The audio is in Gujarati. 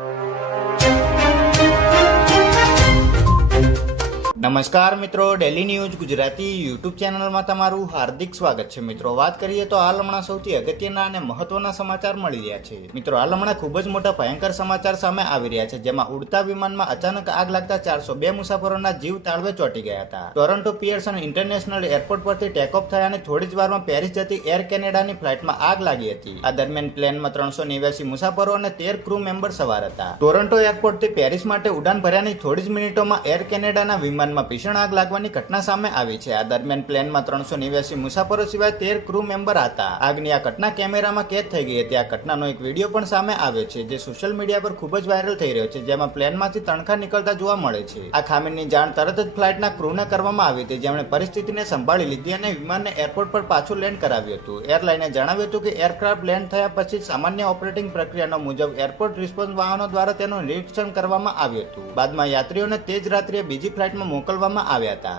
you. નમસ્કાર મિત્રો ડેલી ન્યૂઝ ગુજરાતી યુટ્યુબ ચેનલમાં તમારું હાર્દિક સ્વાગત છે. મિત્રો, વાત કરીએ તો હાલ હમણાં સૌથી અગત્યના અને મહત્વના સમાચાર મળી રહ્યા છે. મિત્રો, હાલ હમણાં ખૂબ જ મોટા ભયંકર સમાચાર સામે આવી રહ્યા છે, જેમાં ઉડતા વિમાનમાં અચાનક આગ લાગતા ચારસો બે મુસાફરોના જીવ તાળવે ચોંટી ગયા હતા. ટોરન્ટો પિયર્સન ઇન્ટરનેશનલ એરપોર્ટ પરથી ટેક ઓફ થયા અને થોડી જ વારમાં પેરિસ જતી એર કેનેડાની ફ્લાઇટમાં આગ લાગી હતી. આ દરમિયાન પ્લેનમાં ત્રણસો નેવ્યાસી મુસાફરો અને તેર ક્રૂ મેમ્બર સવાર હતા. ટોરન્ટો એરપોર્ટથી પેરિસ માટે ઉડાન ભર્યાની થોડી જ મિનિટોમાં એર કેનેડાના વિમાનમાં ભીષણ આગ લાગવાની ઘટના સામે આવી છે. આ દરમિયાન પ્લેનમાં ત્રણસો નેવ્યાસી મુસાફરો સિવાય તેર ક્રૂ મેમ્બર હતા. આગની આ ઘટના કેમેરામાં કેદ થઈ ગઈ હતી. આ ઘટનાનો એક વીડિયો પણ સામે આવ્યો છે, જે સોશિયલ મીડિયા પર ખૂબ જ વાયરલ થઈ રહ્યો છે, જેમાં પ્લેનમાંથી તણખા નીકળતા જોવા મળે છે. આ ખામીની જાણ તરત જ ફ્લાઇટના ક્રૂને કરવામાં આવી હતી. જેમણે પરિસ્થિતિને સંભાળી લીધી અને વિમાનને એરપોર્ટ પર પાછું લેન્ડ કરાવ્યું હતું. એરલાઈને જણાવ્યું હતું કે એરક્રાફ્ટ લેન્ડ થયા પછી સામાન્ય ઓપરેટિંગ પ્રક્રિયાનો મુજબ એરપોર્ટ રિસ્પોન્સ વાહનો દ્વારા તેનું નિરીક્ષણ કરવામાં આવ્યું હતું. બાદમાં યાત્રીઓને તે જ રાત્રિએ બીજી ફ્લાઇટમાં મોકલવામાં આવ્યા હતા.